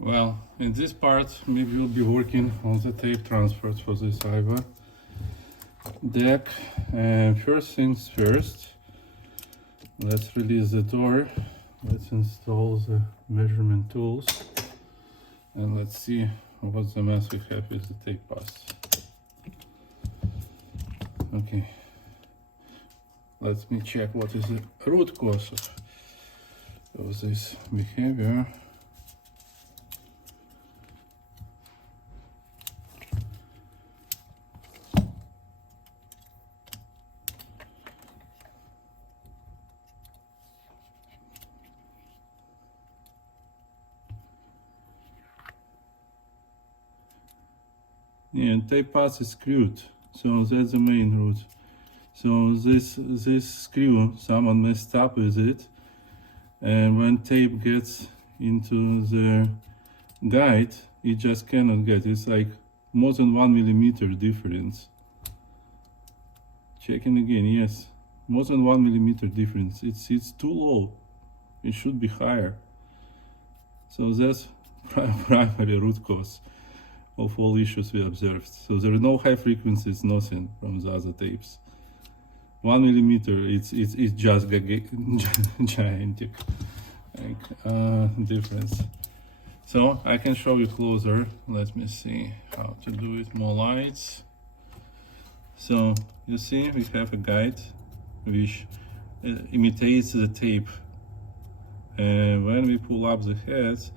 Well, in this part, maybe we'll be working on the tape transfers for this Aiwa deck. And first things first, let's release the door. Let's install the measurement tools. And let's see what the mess we have with the tape pass. Okay. Let me check what is the root cause of this behavior. Yeah, and tape pass is screwed, so that's the main root. So this screw, someone messed up with it, and when tape gets into the guide, it just cannot get. It's like more than 1 millimeter difference. Checking again, yes, more than 1 millimeter difference. It's too low. It should be higher. So that's primary root cause of all issues we observed. So there are no high frequencies, nothing from the other tapes. 1 millimeter, it's just gigantic difference. So I can show you closer. Let me see how to do it. More lights. So you see we have a guide which imitates the tape. And when we pull up the heads,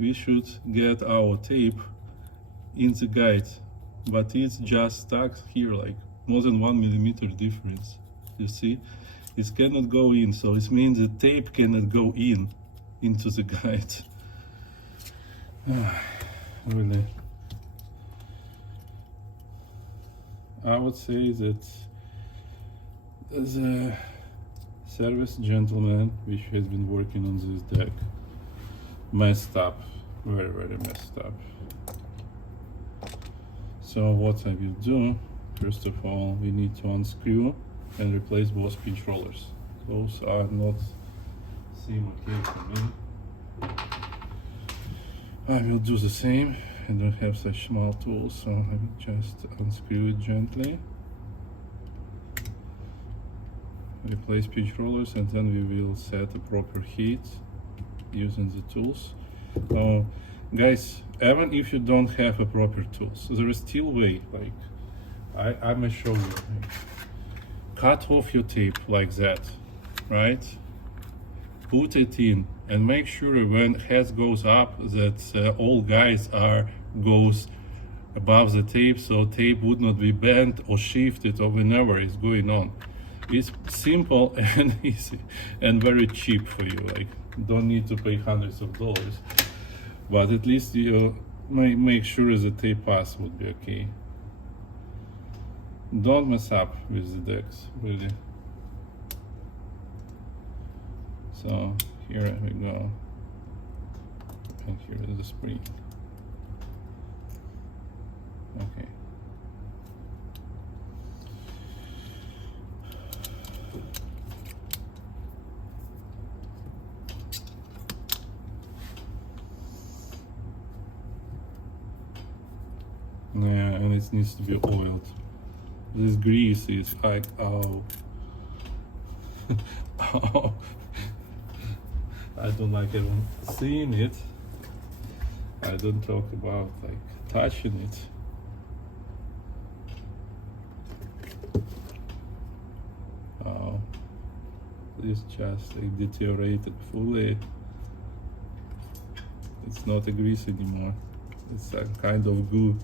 we should get our tape in the guide, but it's just stuck here, like more than 1 millimeter difference. You see, it cannot go in, so it means the tape cannot go into the guide. Really, I would say that the service gentleman which has been working on this deck messed up, very messed up. So what I will do, first of all, we need to unscrew and replace both pinch rollers. Those are not seem okay for me. I will do the same. I don't have such small tools, so I will just unscrew it gently. Replace pinch rollers, and then we will set a proper heat using the tools. Now, guys, even if you don't have a proper tools, there is still a way. Like I may show you. Cut off your tape like that, right? Put it in and make sure when head goes up that all guides goes above the tape, so tape would not be bent or shifted or whenever it's going on. It's simple and easy and very cheap for you. Like, don't need to pay hundreds of dollars. But at least you make sure the tape pass would be okay. Don't mess up with the decks, really. So here we go, and here is the spring. Okay. Yeah, and it needs to be oiled. This grease is like, oh. Oh. I don't like even seeing it. I don't talk about like touching it. Oh, this just like deteriorated fully. It's not a grease anymore. It's a kind of goo.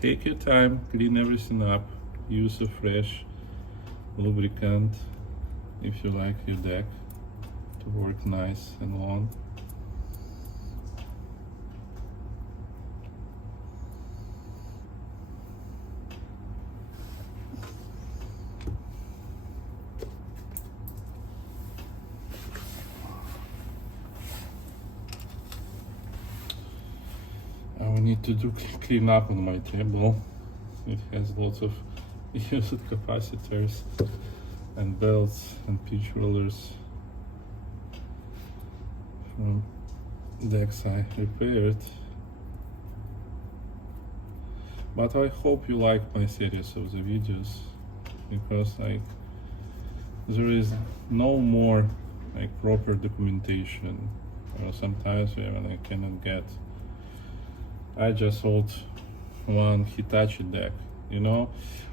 Take your time, clean everything up, use a fresh lubricant if you like your deck to work nice and long. need to do clean up on my table. It has lots of used capacitors and belts and pitch rollers from decks I repaired. But I hope you like my series of the videos, because there is no more proper documentation, or sometimes even I cannot get. I just sold one Hitachi deck,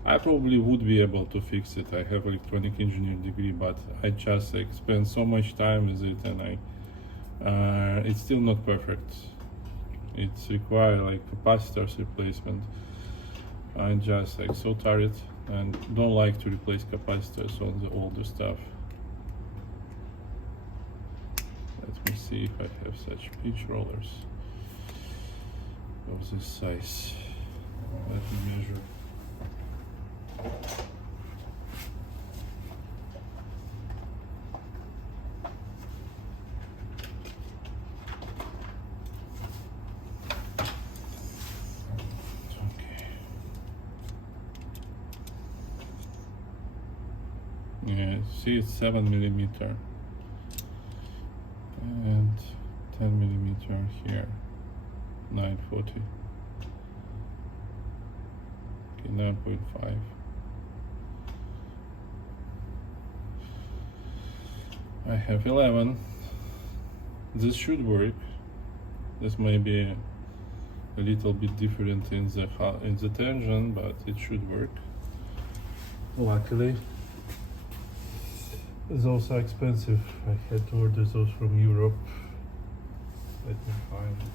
I probably would be able to fix it. I have electronic engineering degree, but I just spend so much time with it, and it's still not perfect. It's require capacitors replacement. I'm just so tired and don't like to replace capacitors on the older stuff. Let me see if I have such pitch rollers of this size. Let me measure. Yeah, see, it's 7mm and 10mm here, 940. Okay, 9.5. I have 11. This should work. This may be a little bit different in the tension, but it should work. Luckily. Those are expensive. I had to order those from Europe. Let me find it.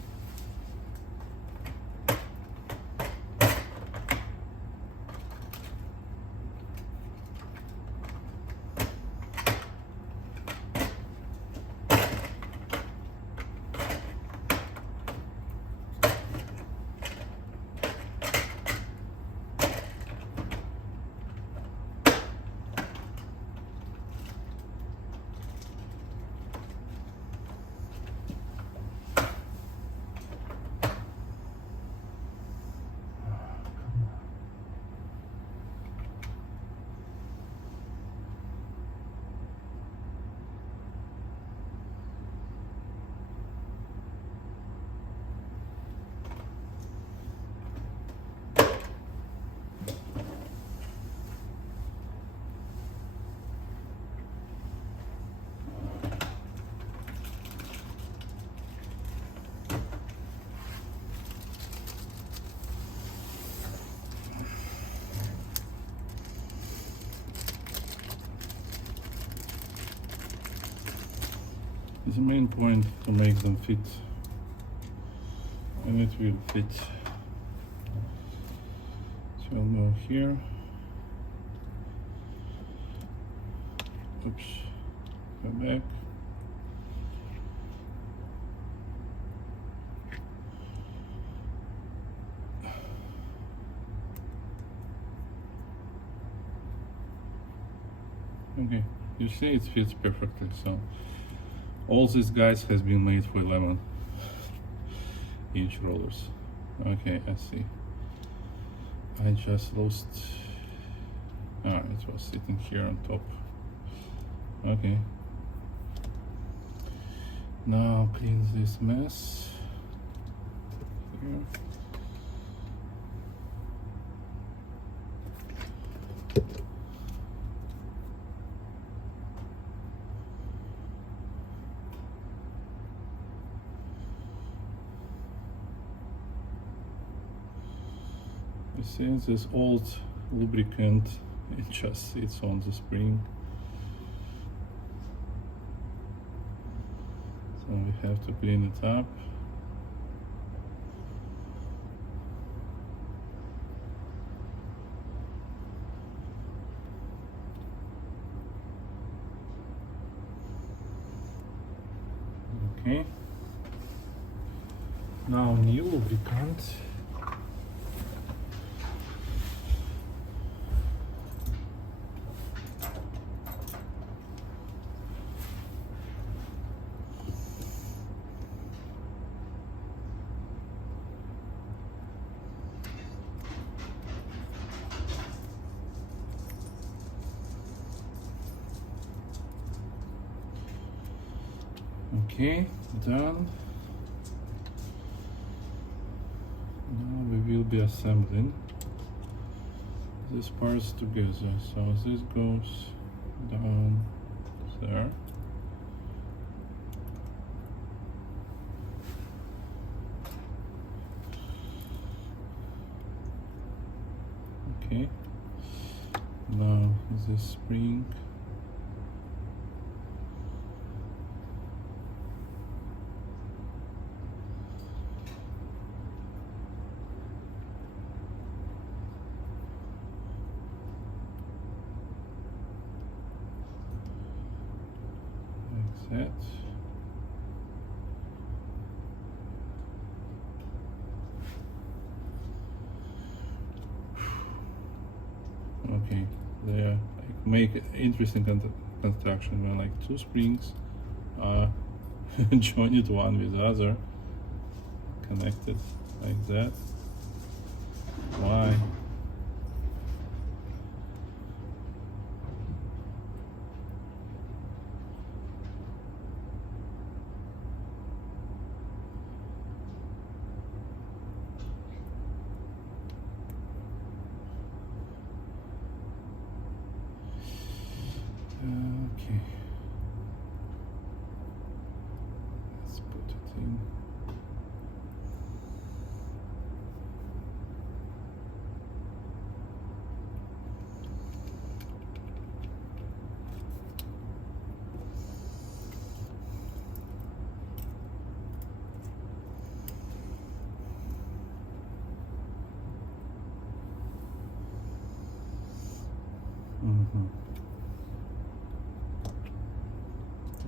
The main point to make them fit, and it will fit. So I'll go here. Oops, go back. Okay, you see it fits perfectly. So all these guys has been made for 11-inch rollers. Okay, I see. I just lost. It was sitting here on top. Okay. Now clean this mess. Here. See, this old lubricant, it just sits on the spring, so we have to clean it up. Okay, now new lubricant. Okay, done. Now we will be assembling these parts together. So this goes down there. Okay. Now this spring. Like that. Okay, there. Like, make interesting construction where like two springs are joined one with the other, connected like that. Why? Okay. Let's put it in.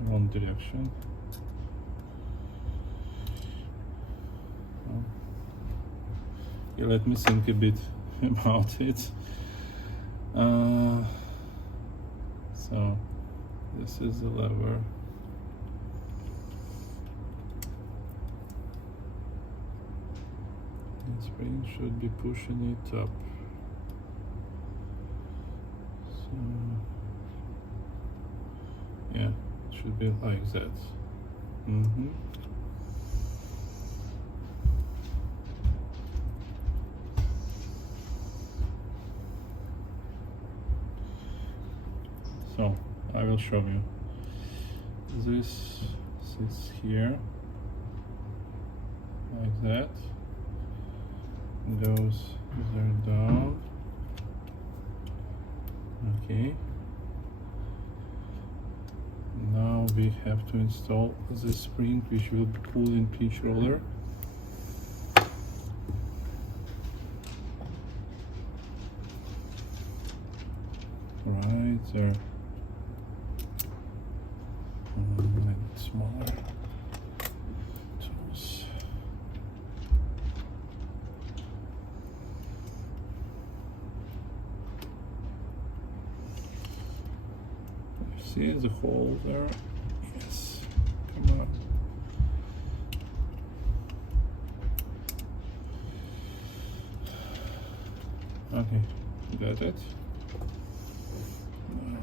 Wrong direction. Okay, let me think a bit about it. So this is the lever. The spring should be pushing it up. So yeah, it should be like that. So I will show you. This sits here like that, goes there down. Okay. Now we have to install the spring which will pull in pinch roller. Right there. And smaller tools. See the hole there? Yes. Come on. Okay, got it. Now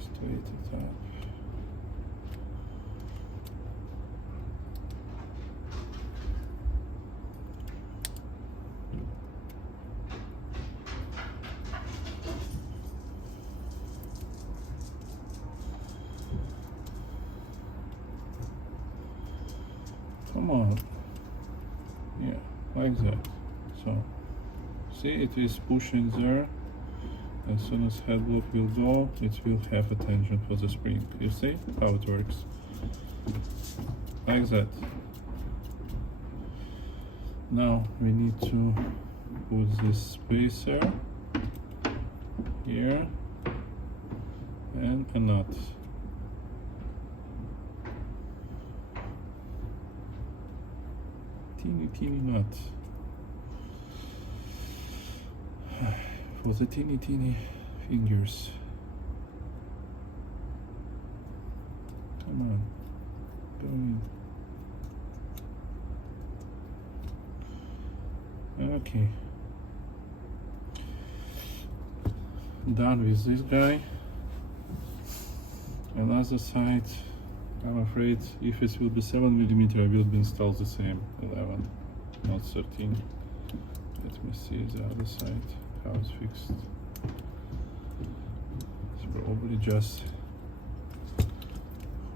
straight it up. Come on. Yeah, like that. So, see, it is pushing there. As soon as head block will go, it will have a tension for the spring. You see how it works? Like that. Now we need to put this spacer here and a nut. Teeny nut for the teeny fingers. Come on, go in. Okay, done with this guy. Another side I'm afraid if it will be 7mm, I will be install the same 11, not 13. Let me see the other side, how it's fixed. It's probably just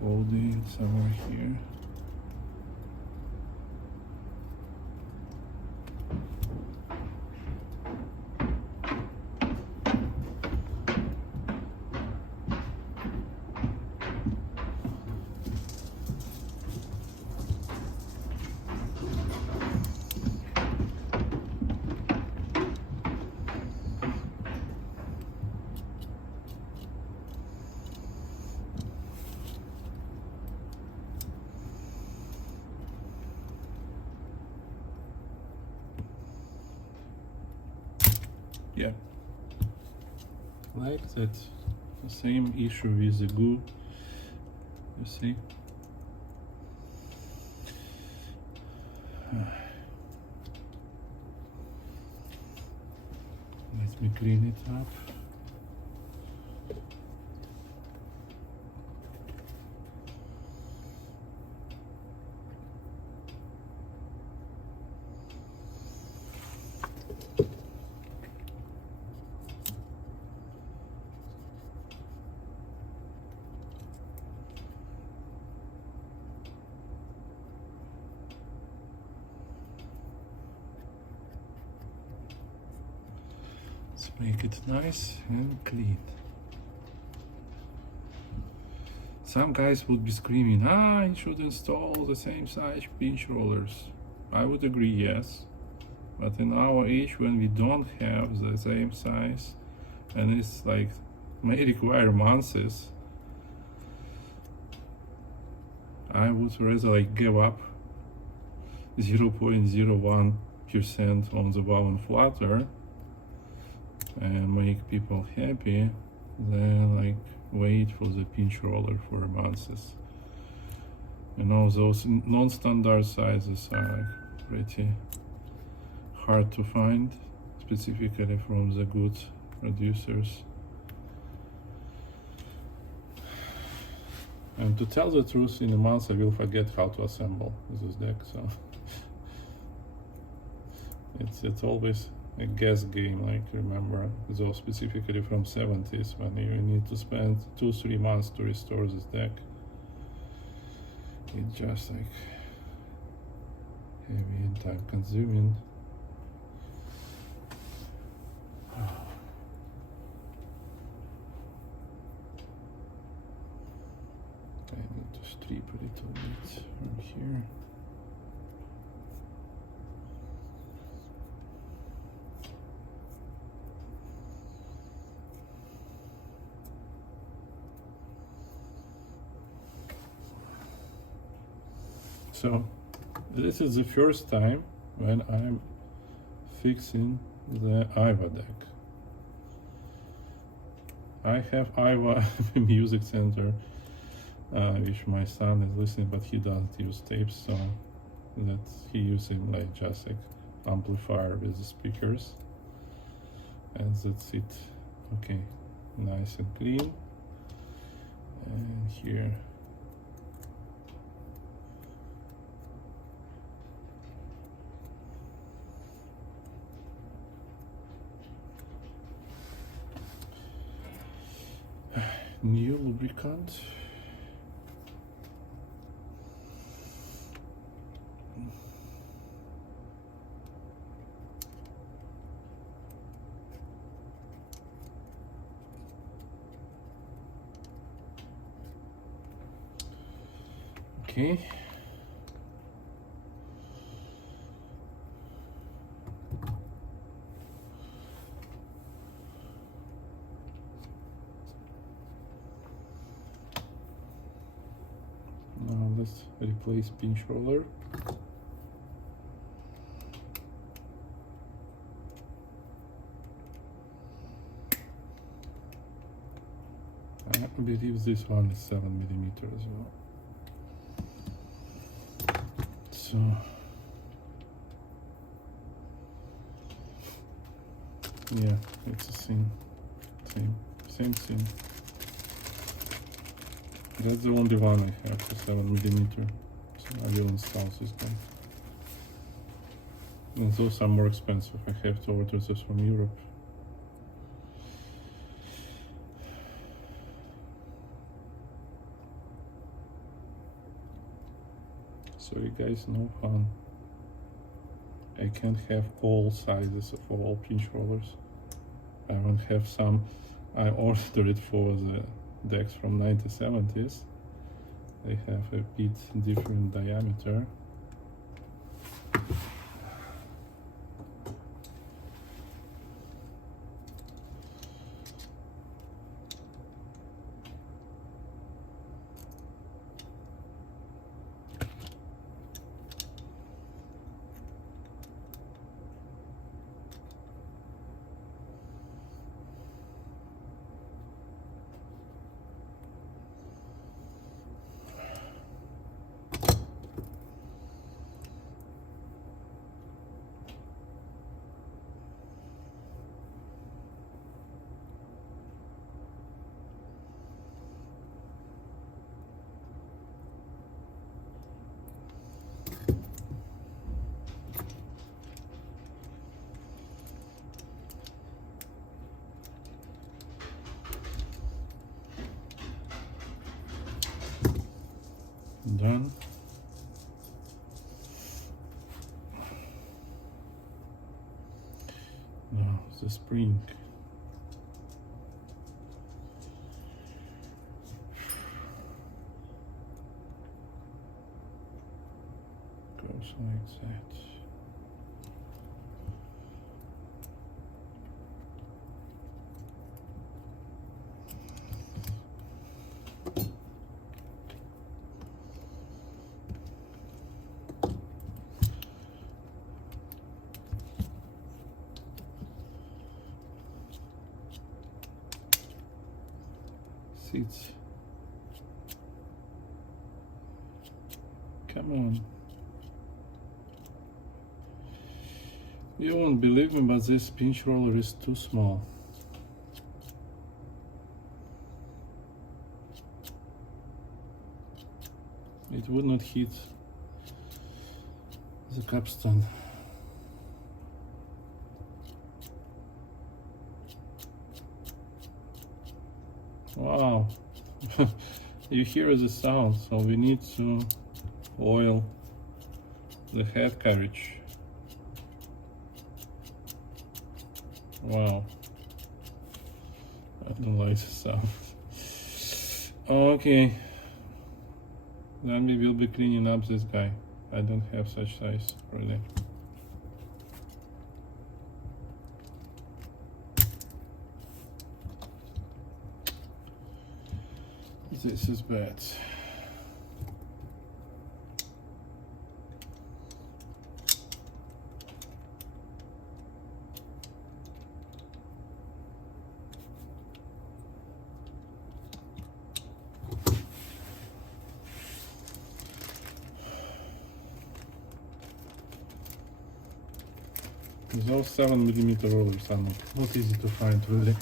holding somewhere here. Yeah, like that. The same issue with the glue, you see. Let me clean it up. Let's make it nice and clean. Some guys would be screaming, you should install the same size pinch rollers. I would agree, yes. But in our age, when we don't have the same size, and it's like, may require months, I would rather like give up 0.01% on the bow and flutter and make people happy than like wait for the pinch roller for months. You know, those non-standard sizes are like pretty hard to find, specifically from the good producers. And to tell the truth, in a month I will forget how to assemble this deck, so it's always a guess game. Like, remember those specifically from 70s, when you need to spend 2-3 months to restore this deck. It's just like heavy and time consuming. I need to strip a little bit from here. So this is the first time when I'm fixing the Aiwa deck. I have Aiwa Music Center, which my son is listening, but he doesn't use tapes, so that he using like just like amplifier with the speakers, and that's it. Okay, nice and clean. And here new lubricant. Okay. Now let's replace pinch roller. I believe this one is 7mm as well. So yeah, it's the same thing. That's the only one I have for 7mm, so I will install this guy. And those are more expensive. I have to order those from Europe. So you guys know fun. I can't have all sizes of all pinch rollers. I won't have some. I ordered it for the decks from 1970s. They have a bit different diameter. Done. Now the spring. Goes like that. Seats. Come on. You won't believe me, but this pinch roller is too small. It would not hit the capstan. Wow. You hear the sound, so we need to oil the head carriage. Wow. I don't like the sound. Okay. Then we will be cleaning up this guy. I don't have such size really. This is bad. Those 7mm rollers are not easy to find really.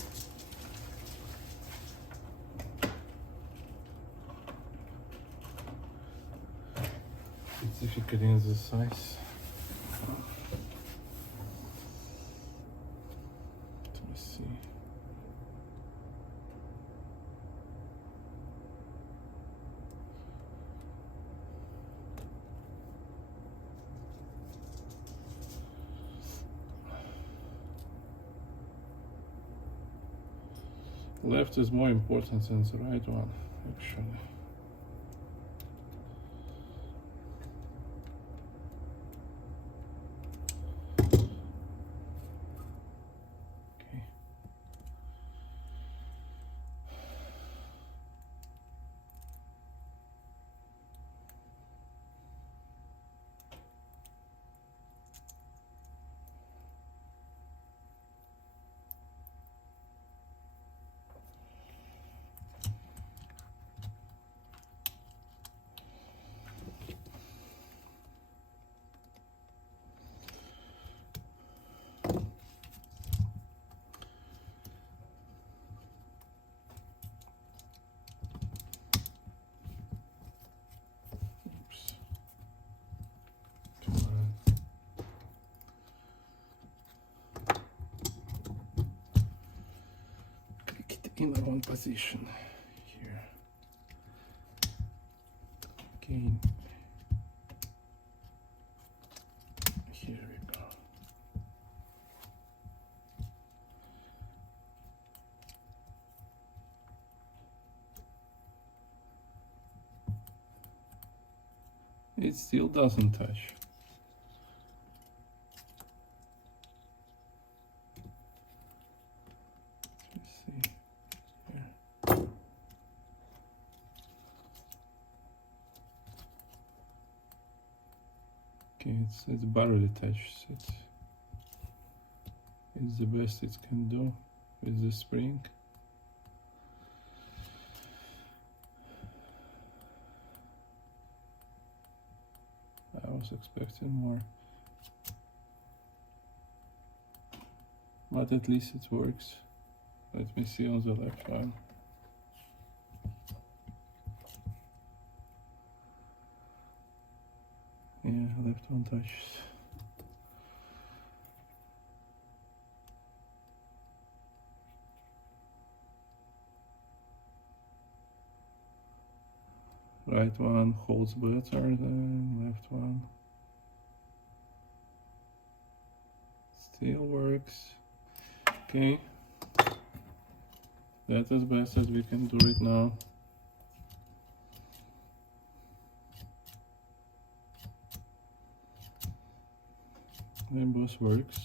Specifically in this size. Let me see. Left is more important than the right one, actually. in the wrong position here. Okay. Here we go. It still doesn't touch. Let's see here. Okay, it's barely touches it. It's the best it can do with the spring. I was expecting more, but at least it works. Let me see on the left one. Yeah, left one touches. Right one holds better than left one. Still works. Okay. That's as best as we can do it now. The emboss works.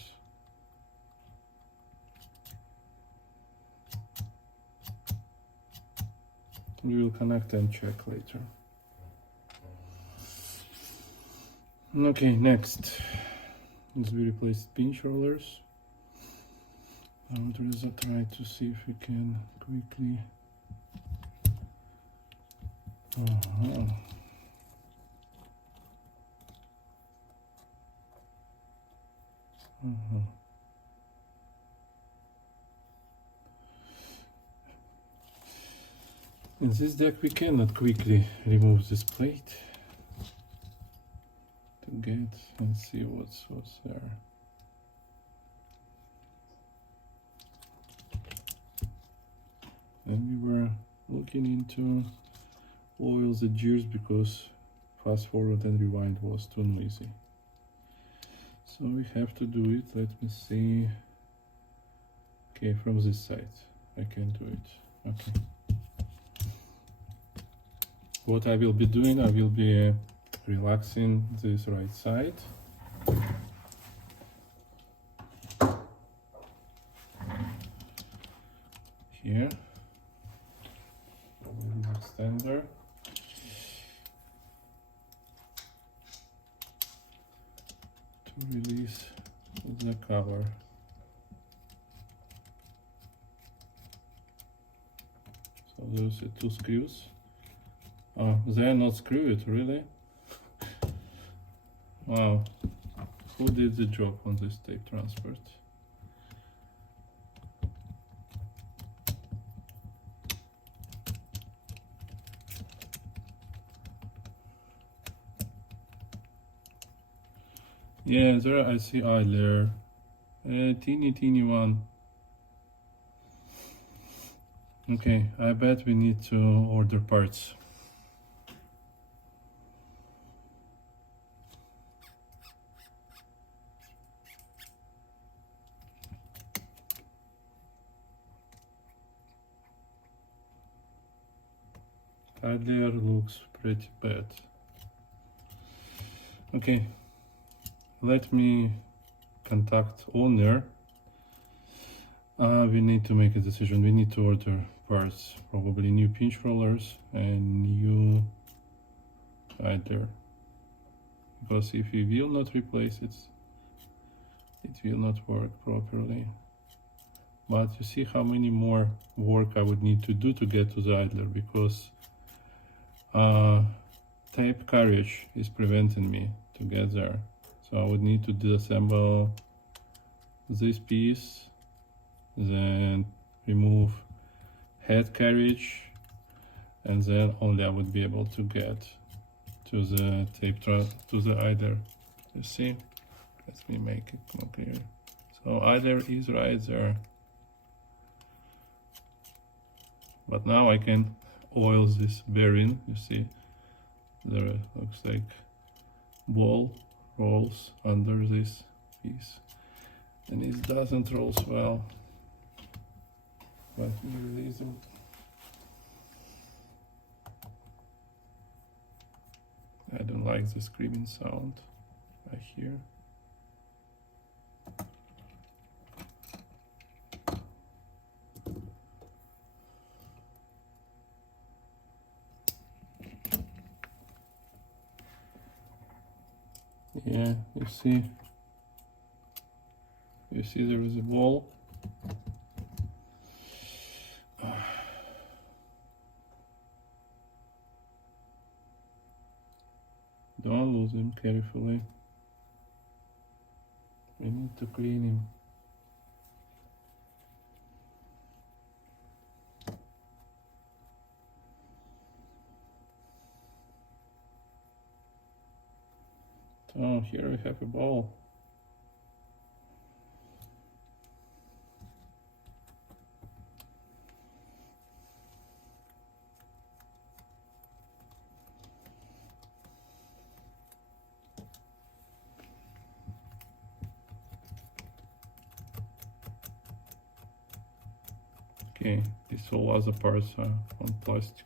We will connect and check later. Okay, next is we replaced pinch rollers. I would try to see if we can quickly. In this deck we cannot quickly remove this plate to get and see what's there. And we were looking into oil the gears because fast forward and rewind was too noisy. So we have to do it. Let me see. Okay, from this side I can do it. Okay. What I will be doing, I will be relaxing this right side. Here. Extender. To release the cover. So those are two screws. Oh, they are not screwed, really? Wow. Who did the job on this tape transport? Yeah, there I see idler. Teeny one. Okay, I bet we need to order parts. Idler looks pretty bad. Okay, let me contact owner. We need to make a decision. We need to order parts, probably new pinch rollers and new idler. Because if we will not replace it, it will not work properly. But you see how many more work I would need to do to get to the idler, because tape carriage is preventing me to get there. So I would need to disassemble this piece, then remove head carriage, and then only I would be able to get to the to the idler. You see? Let me make it more clear. So idler is right there. But now I can oil this bearing. You see, there looks like ball rolls under this piece, and it doesn't roll well. But we release it. I don't like the screaming sound I hear. Yeah, you see there is a ball. Don't lose him, carefully. We need to clean him. So here we have a ball. Okay, these all other parts are on plastic.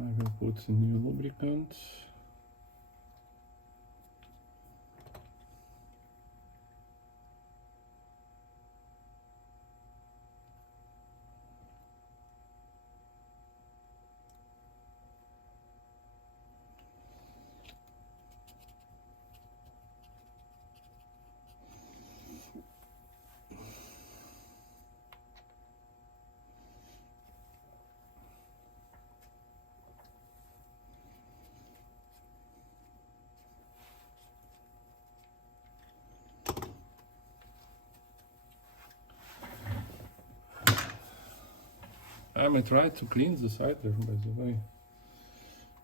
I will put the new lubricant. I may try to clean the cider, by the way,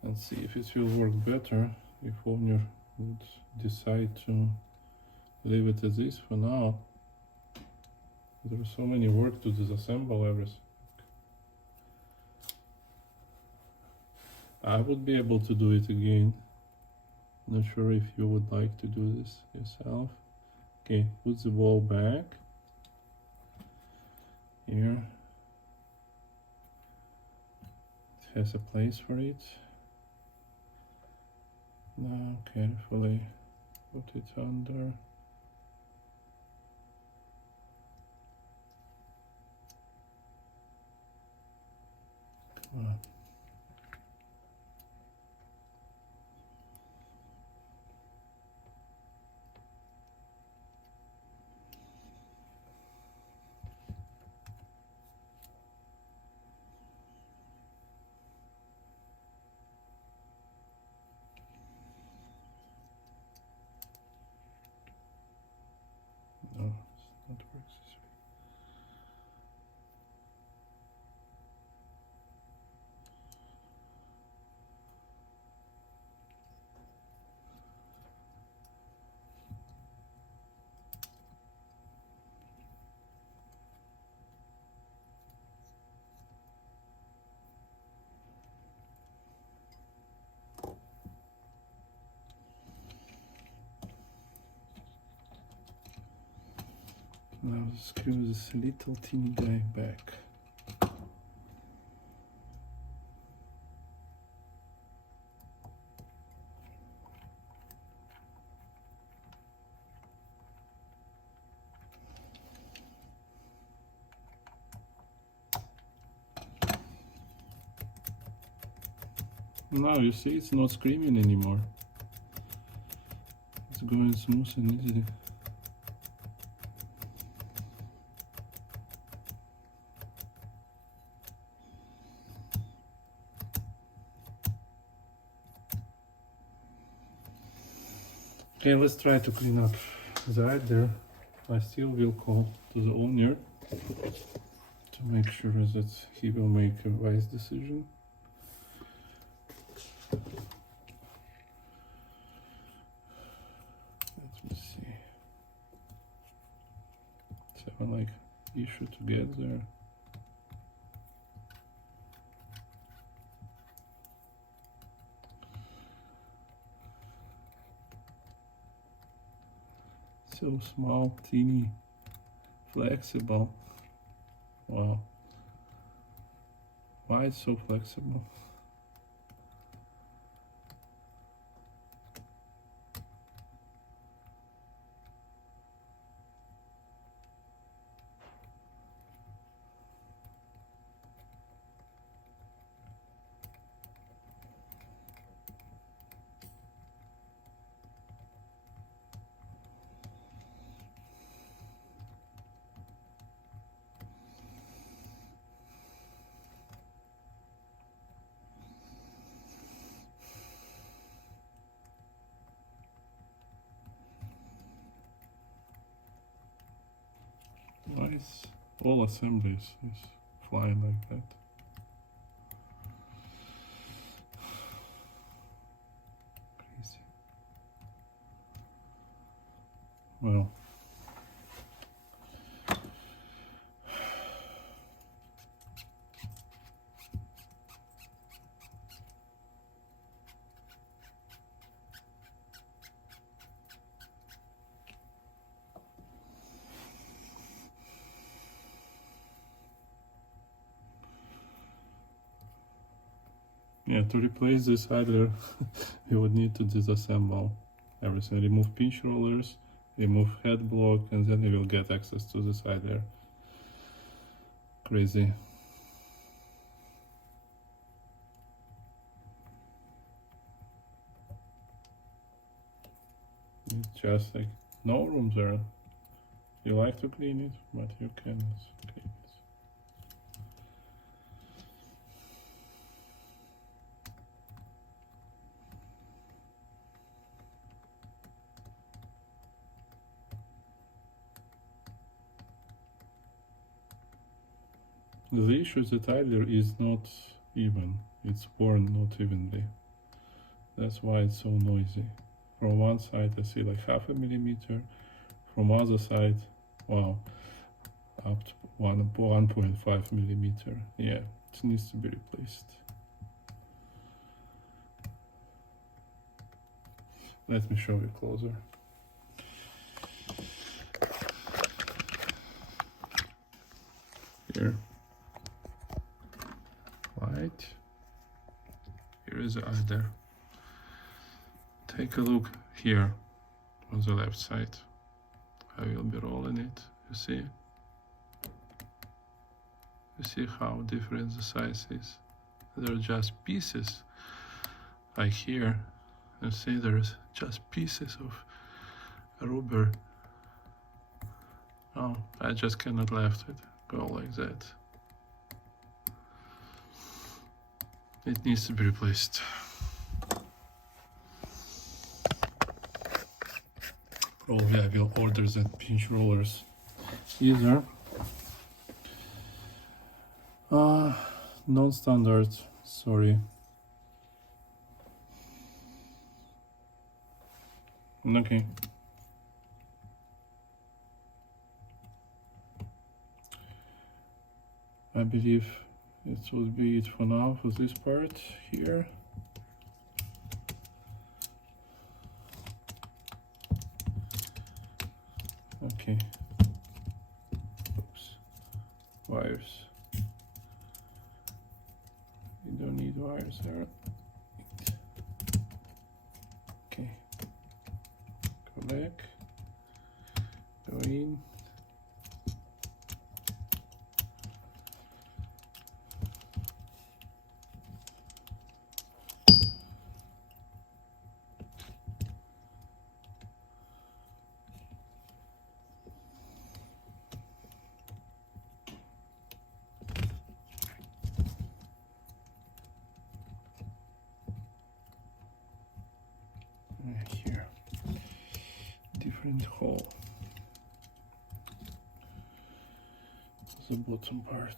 and see if it will work better if owner would decide to leave it as this for now. There's so many work to disassemble everything. I would be able to do it again. Not sure if you would like to do this yourself. Okay, put the ball back here. It has a place for it. Now carefully put it under. Come on. No, it's not works this way. Now screw this little teeny guy back. Now you see it's not screaming anymore. It's going smooth and easy. Okay, let's try to clean up the rider. I still will call to the owner to make sure that he will make a wise decision. like issue to get there. So small, teeny, flexible. Wow. Why it's so flexible? Nice. All assemblies is flying like that. Crazy. Well. Yeah, to replace this idler, you would need to disassemble everything. Remove pinch rollers, remove head block, and then you will get access to this idler. Crazy. It's just like no room there. You like to clean it, but you cannot clean it. The issue is that idler is not even. It's worn not evenly. That's why it's so noisy. From one side I see like 0.5 millimeter. From other side, wow, up to 1.5 millimeter. Yeah, it needs to be replaced. Let me show you closer. Here. Right. Here is the idler. Take a look here on the left side. I will be rolling it. You see? You see how different the size is? They're just pieces. Like here, you see there's just pieces of rubber. Oh, I just cannot let it go like that. It needs to be replaced. Probably I will order the pinch rollers either. Non-standard, sorry. Okay. I believe it would be it for now for this part here. Okay. Oops. Wires. You don't need wires there. Okay. Go back. Go in. Here, different hole, the bottom part.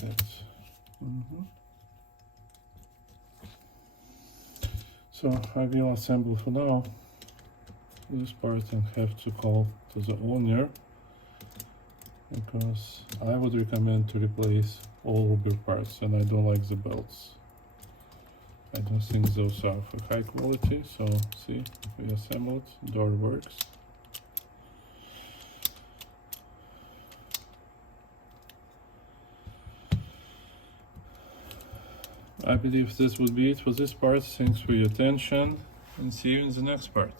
That's it. So I will assemble for now this part and have to call to the owner, because I would recommend to replace all rubber parts, and I don't like the belts. I don't think those are for high quality. So see, we assembled, door works. I believe this would be it for this part. Thanks for your attention, and see you in the next part.